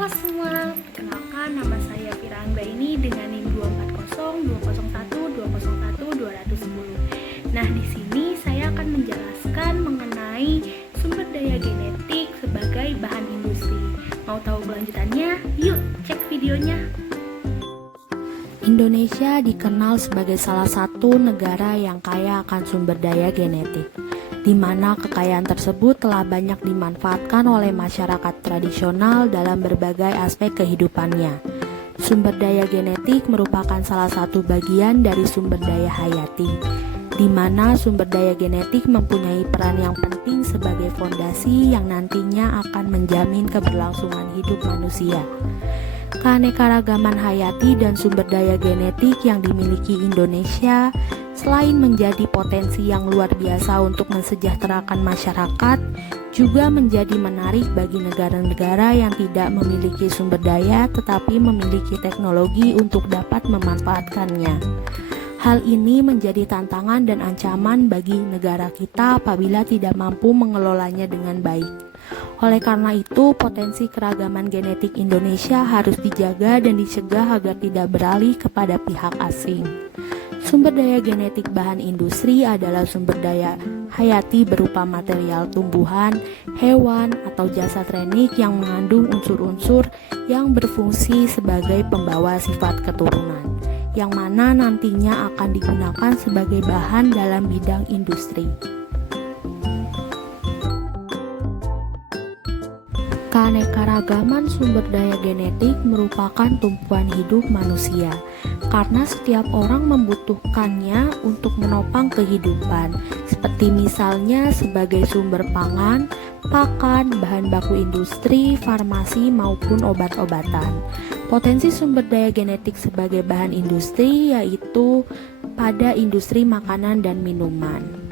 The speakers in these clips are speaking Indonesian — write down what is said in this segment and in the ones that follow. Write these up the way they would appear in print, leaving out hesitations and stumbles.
Halo semua, perkenalkan nama saya Fira Anggraini dengan NIM 2402001201210. Nah, di sini saya akan menjelaskan mengenai sumber daya genetik sebagai bahan industri. Mau tahu kelanjutannya? Yuk, cek videonya. Indonesia dikenal sebagai salah satu negara yang kaya akan sumber daya genetik, di mana kekayaan tersebut telah banyak dimanfaatkan oleh masyarakat tradisional dalam berbagai aspek kehidupannya. Sumber daya genetik merupakan salah satu bagian dari sumber daya hayati, di mana sumber daya genetik mempunyai peran yang penting sebagai fondasi yang nantinya akan menjamin keberlangsungan hidup manusia. Keanekaragaman hayati dan sumber daya genetik yang dimiliki Indonesia selain menjadi potensi yang luar biasa untuk mensejahterakan masyarakat, juga menjadi menarik bagi negara-negara yang tidak memiliki sumber daya tetapi memiliki teknologi untuk dapat memanfaatkannya. Hal ini menjadi tantangan dan ancaman bagi negara kita apabila tidak mampu mengelolanya dengan baik. Oleh karena itu, potensi keragaman genetik Indonesia harus dijaga dan dicegah agar tidak beralih kepada pihak asing. Sumber daya genetik bahan industri adalah sumber daya hayati berupa material tumbuhan, hewan, atau jasad renik yang mengandung unsur-unsur yang berfungsi sebagai pembawa sifat keturunan, yang mana nantinya akan digunakan sebagai bahan dalam bidang industri. Keanekaragaman sumber daya genetik merupakan tumpuan hidup manusia, karena setiap orang membutuhkannya untuk menopang kehidupan, seperti misalnya sebagai sumber pangan, pakan, bahan baku industri, farmasi, maupun obat-obatan. Potensi sumber daya genetik sebagai bahan industri yaitu pada industri makanan dan minuman.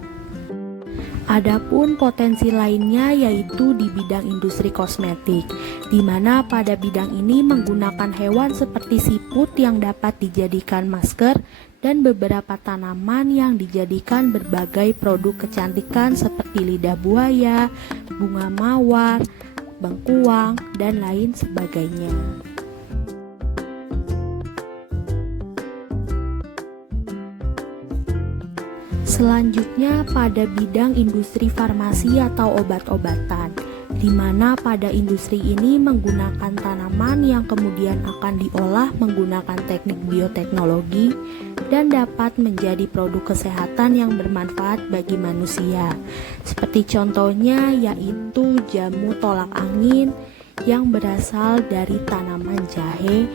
Adapun potensi lainnya yaitu di bidang industri kosmetik, di mana pada bidang ini menggunakan hewan seperti siput yang dapat dijadikan masker dan beberapa tanaman yang dijadikan berbagai produk kecantikan seperti lidah buaya, bunga mawar, bengkuang, dan lain sebagainya. Selanjutnya pada bidang industri farmasi atau obat-obatan, di mana pada industri ini menggunakan tanaman yang kemudian akan diolah menggunakan teknik bioteknologi dan dapat menjadi produk kesehatan yang bermanfaat bagi manusia. Seperti contohnya yaitu jamu tolak angin yang berasal dari tanaman jahe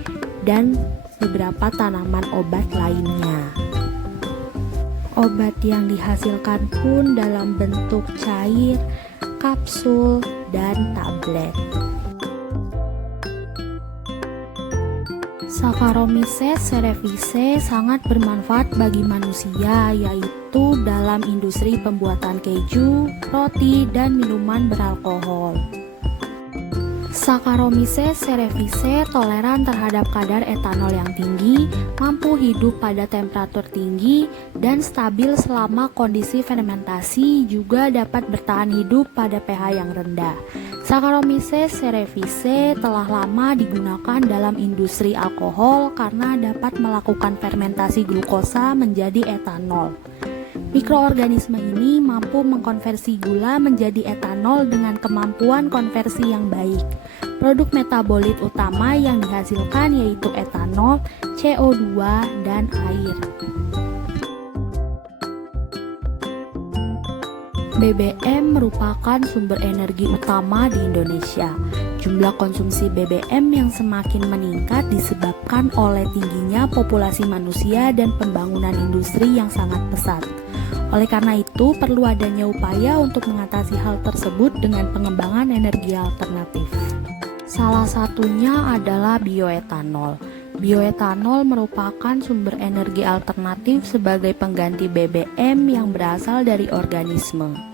dan beberapa tanaman obat lainnya. Obat yang dihasilkan pun dalam bentuk cair, kapsul, dan tablet. Saccharomyces cerevisiae sangat bermanfaat bagi manusia, yaitu dalam industri pembuatan keju, roti, dan minuman beralkohol. Saccharomyces cerevisiae toleran terhadap kadar etanol yang tinggi, mampu hidup pada temperatur tinggi, dan stabil selama kondisi fermentasi, juga dapat bertahan hidup pada pH yang rendah. Saccharomyces cerevisiae telah lama digunakan dalam industri alkohol karena dapat melakukan fermentasi glukosa menjadi etanol. Mikroorganisme ini mampu mengkonversi gula menjadi etanol dengan kemampuan konversi yang baik. Produk metabolit utama yang dihasilkan yaitu etanol, CO2, dan air. BBM merupakan sumber energi utama di Indonesia. Jumlah konsumsi BBM yang semakin meningkat disebabkan oleh tingginya populasi manusia dan pembangunan industri yang sangat pesat. Oleh karena itu, perlu adanya upaya untuk mengatasi hal tersebut dengan pengembangan energi alternatif. Salah satunya adalah bioetanol. Bioetanol merupakan sumber energi alternatif sebagai pengganti BBM yang berasal dari organisme.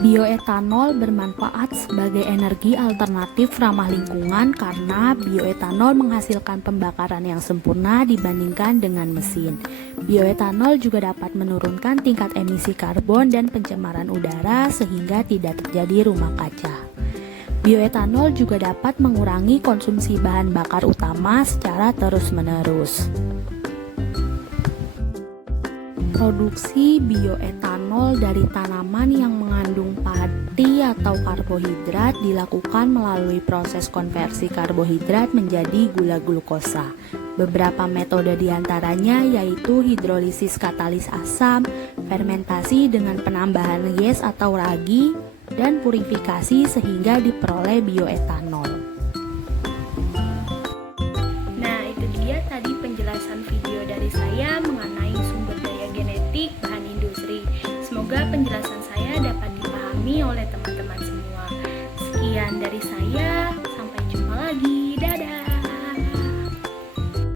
Bioetanol bermanfaat sebagai energi alternatif ramah lingkungan karena bioetanol menghasilkan pembakaran yang sempurna dibandingkan dengan mesin. Bioetanol juga dapat menurunkan tingkat emisi karbon dan pencemaran udara sehingga tidak terjadi rumah kaca. Bioetanol juga dapat mengurangi konsumsi bahan bakar utama secara terus-menerus. Produksi bioetanol dari tanaman yang mengandung padi atau karbohidrat dilakukan melalui proses konversi karbohidrat menjadi gula glukosa. Beberapa metode diantaranya yaitu hidrolisis katalis asam, fermentasi dengan penambahan yes atau ragi, dan purifikasi sehingga diperoleh bioetanol.